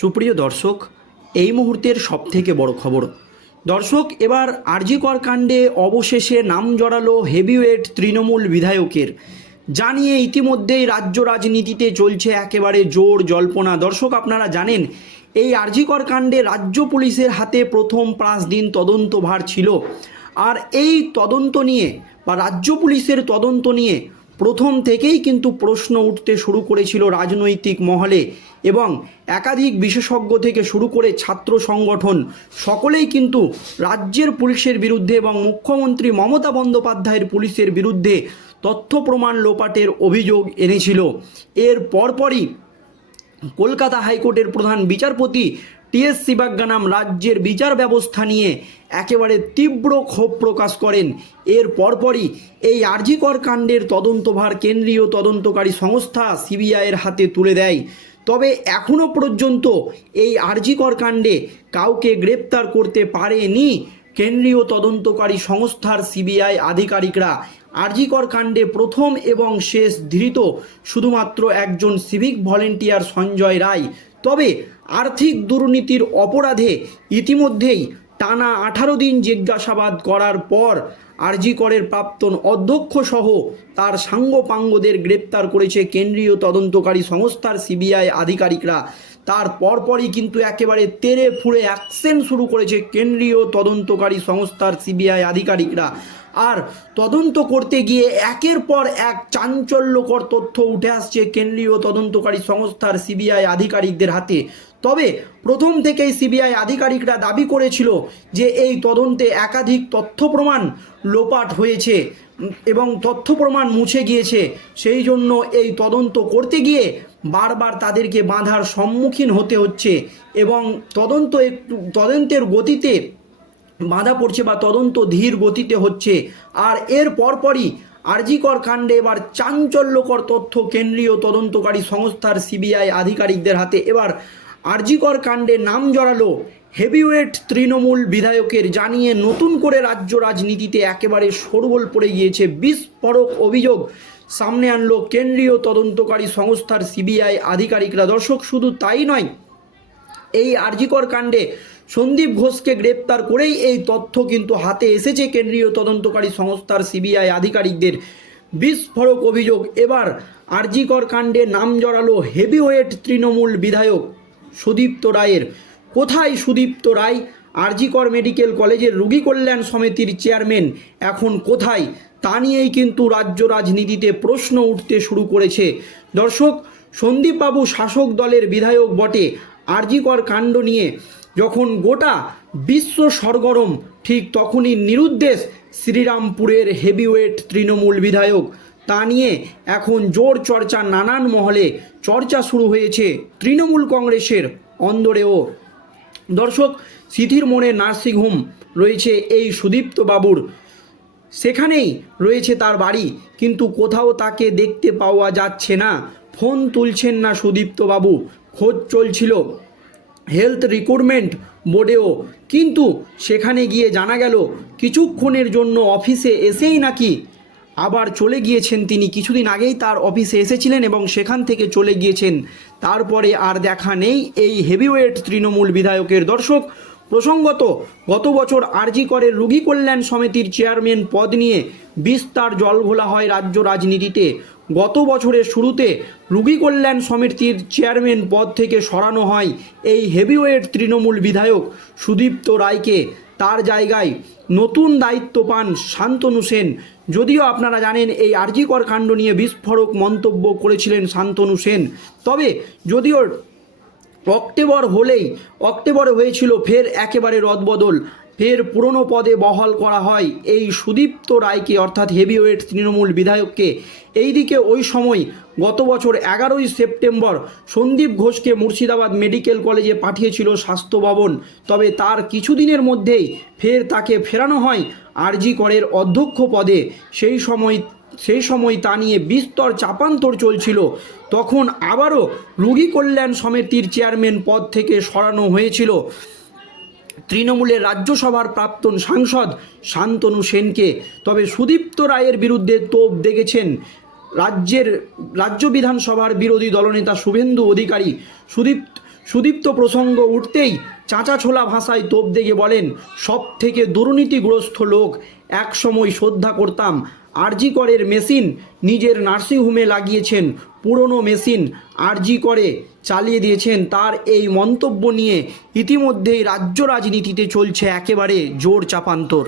সুপ্রিয় দর্শক, এই মুহূর্তের সবথেকে বড় খবর। দর্শক, এবার আরজিকর কাণ্ডে অবশেষে নাম জড়ালো হেভিওয়েট তৃণমূল বিধায়কের। জানিয়ে ইতিমধ্যেই রাজ্য রাজনীতিতে চলছে একেবারে জোর জল্পনা। দর্শক, আপনারা জানেন, এই আরজিকর কাণ্ডে রাজ্য পুলিশের হাতে প্রথম পাঁচ দিন তদন্তভার ছিল। আর এই তদন্ত নিয়ে বা রাজ্য পুলিশের তদন্ত নিয়ে প্রথম থেকেই কিন্তু প্রশ্ন উঠতে শুরু করেছিল রাজনৈতিক মহলে এবং একাধিক বিশেষজ্ঞ থেকে শুরু করে ছাত্র সংগঠন, সকলেই কিন্তু রাজ্যের পুলিশের বিরুদ্ধে এবং মুখ্যমন্ত্রী মমতা বন্দ্যোপাধ্যায়ের পুলিশের বিরুদ্ধে তথ্য প্রমাণ লোপাটের অভিযোগ এনেছিল। এর পরপরই কলকাতা হাইকোর্টের প্রধান বিচারপতি টিএস সিবাগ্গানাম রাজ্যের বিচার ব্যবস্থা নিয়ে একেবারে তীব্র ক্ষোভ প্রকাশ করেন। এর পরপরই এই আরজিকর কাণ্ডের তদন্তভার কেন্দ্রীয় তদন্তকারী সংস্থা সিবিআইয়ের হাতে তুলে দেয়। তবে এখনও পর্যন্ত এই আরজিকর কাণ্ডে কাউকে গ্রেপ্তার করতে পারেনি কেন্দ্রীয় তদন্তকারী সংস্থার সিবিআই আধিকারিকরা। আরজিকর কাণ্ডে প্রথম এবং শেষ ধৃত শুধুমাত্র একজন সিভিক ভলেন্টিয়ার সঞ্জয় রায়। তবে আর্থিক দুর্নীতির অপরাধে ইতিমধ্যেই টানা আঠারো দিন জিজ্ঞাসাবাদ করার পর আরজিকরের প্রাক্তন অধ্যক্ষ সহ তার সাঙ্গপাঙ্গদের গ্রেপ্তার করেছে কেন্দ্রীয় তদন্তকারী সংস্থার সিবিআই আধিকারিকরা। তার পরপরই কিন্তু একেবারে তেরে ফুড়ে অ্যাকশন শুরু করেছে কেন্দ্রীয় তদন্তকারী সংস্থার সিবিআই আধিকারিকরা। আর তদন্ত করতে গিয়ে একের পর এক চাঞ্চল্যকর তথ্য উঠে আসছে কেন্দ্রীয় তদন্তকারী সংস্থার সিবিআই আধিকারিকদের হাতে। তবে প্রথম থেকেই সিবিআই আধিকারিকরা দাবি করেছিল যে এই তদন্তে একাধিক তথ্য প্রমাণ লোপাট হয়েছে এবং তথ্য প্রমাণ মুছে গিয়েছে। সেই জন্য এই তদন্ত করতে গিয়ে বারবার তাদেরকে বাধার সম্মুখীন হতে হচ্ছে এবং তদন্ত একটু তদন্তের গতিতে বাধা পড়ছে বা তদন্ত ধীর গতিতে হচ্ছে। আর এর পরপরই আরজিকর কাণ্ডে এবার চাঞ্চল্যকর তথ্য কেন্দ্রীয় তদন্তকারী সংস্থার সিবিআই আধিকারিকদের হাতে। এবার আরজিকর কাণ্ডে নাম জড়ালো হেভিওয়েট তৃণমূল বিধায়কের। জানিয়ে নতুন করে রাজ্য রাজনীতিতে একেবারে শোরগোল পড়ে গিয়েছে বিস্ফোরক অভিযোগ। সামনে আনলো কেন্দ্রীয় তদন্তকারী সংস্থার সিবিআই আধিকারিকরা। দর্শক, শুধু তাই নয়, এই আরজিকর কাণ্ডে সন্দীপ ঘোষকে গ্রেপ্তার করেই এই তথ্য কিন্তু হাতে এসেছে কেন্দ্রীয় তদন্তকারী সংস্থার সিবিআই আধিকারিকদের। বিস্ফোরক অভিযোগ, এবার আরজিকর কাণ্ডে নাম জড়ালো হেভিওয়েট তৃণমূল বিধায়ক সুদীপ্ত রায়ের। কোথায় সুদীপ্ত রায়? আরজিকর মেডিকেল কলেজের রোগী কল্যাণ সমিতির চেয়ারম্যান এখন কোথায়? তা নিয়েই কিন্তু রাজ্য রাজনীতিতে প্রশ্ন উঠতে শুরু করেছে। দর্শক, সন্দীপবাবু শাসক দলের বিধায়ক বটে। আরজিকর কাণ্ড নিয়ে যখন গোটা বিশ্ব সরগরম, ঠিক তখনই নিরুদ্দেশ শ্রীরামপুরের হেভিওয়েট তৃণমূল বিধায়ক। তা নিয়ে এখন জোর চর্চা নানান মহলে চর্চা শুরু হয়েছে তৃণমূল কংগ্রেসের অন্দরেও। দর্শক, সিথির মোড়ে নার্সিংহোম রয়েছে এই সুদীপ্ত বাবুর। সেখানেই রয়েছে তার বাড়ি, কিন্তু কোথাও তাকে দেখতে পাওয়া যাচ্ছে না। ফোন তুলছেন না সুদীপ্ত বাবু, খোঁজ চলছিল। হেলথ রিক্রুটমেন্ট বোর্ডেও কিন্তু সেখানে গিয়ে জানা গেল, কিছুক্ষণের জন্য অফিসে এসেই নাকি আবার চলে গিয়েছেন তিনি। কিছুদিন আগেই তার অফিসে এসেছিলেন এবং সেখান থেকে চলে গিয়েছেন। তারপরে আর দেখা নেই এই হেভিওয়েট তৃণমূল বিধায়কের দর্শক। প্রসঙ্গত, গত বছর আরজি করের রুগী কল্যাণ সমিতির চেয়ারম্যান পদ নিয়ে বিস্তার জল জলঘোলা হয় রাজ্য রাজনীতিতে। গত বছরের শুরুতে রুগী কল্যাণ সমিতির চেয়ারম্যান পদ থেকে সরানো হয় এই হেভিওয়েট তৃণমূল বিধায়ক সুদীপ্ত রায়কে। তার জায়গায় নতুন দায়িত্ব পান শান্তনু সেন। যদিও আপনারা জানেন এই আরজিকর কাণ্ড নিয়ে বিস্ফোরক মন্তব্য করেছিলেন শান্তনু সেন। তবে যদিও অক্টোবর হলেই, অক্টোবরে হয়েছিল ফের একেবারে রদবদল। ফের পুরনো পদে বহাল করা হয়। এই সুদীপ্ত রায়কে, অর্থাৎ হেভিওয়েট তৃণমূল বিধায়ককে। এইদিকে ওই সময় গত বছর এগারোই সেপ্টেম্বর সন্দীপ ঘোষকে মুর্শিদাবাদ মেডিকেল কলেজে পাঠিয়েছিল স্বাস্থ্য ভবন। তবে তার কিছুদিনের মধ্যেই ফের তাকে ফেরানো হয় আরজি করের অধ্যক্ষ পদে। সেই সময় সেই সময় তা নিয়ে বিস্তর চাপান্তর চলছিল। তখন আবারও রুগী কল্যাণ সমিতির চেয়ারম্যান পদ থেকে সরানো হয়েছিল। তৃণমূলের রাজ্যসভার প্রাক্তন সাংসদ শান্তনু সেনকে। তবে সুদীপ্ত রায়ের বিরুদ্ধে তোপ দেখেছেন রাজ্যের রাজ্য বিধানসভার বিরোধী দলনেতা শুভেন্দু অধিকারী। সুদীপ সুদীপ্ত প্রসঙ্গ উঠতেই চাঁচা ছোলা ভাষায় তোপ দেখে বলেন সব থেকে দুর্নীতিগ্রস্ত লোক এক সময় শ্রদ্ধা করতাম আরজি করের মেশিন নিজের নার্সিংহোমে লাগিয়েছেন। পুরনো মেশিন আরজি করে চালিয়ে দিয়েছেন। তার এই মন্তব্য নিয়ে ইতিমধ্যেই রাজ্য রাজনীতিতে চলছে একেবারে জোর চাপান্তর।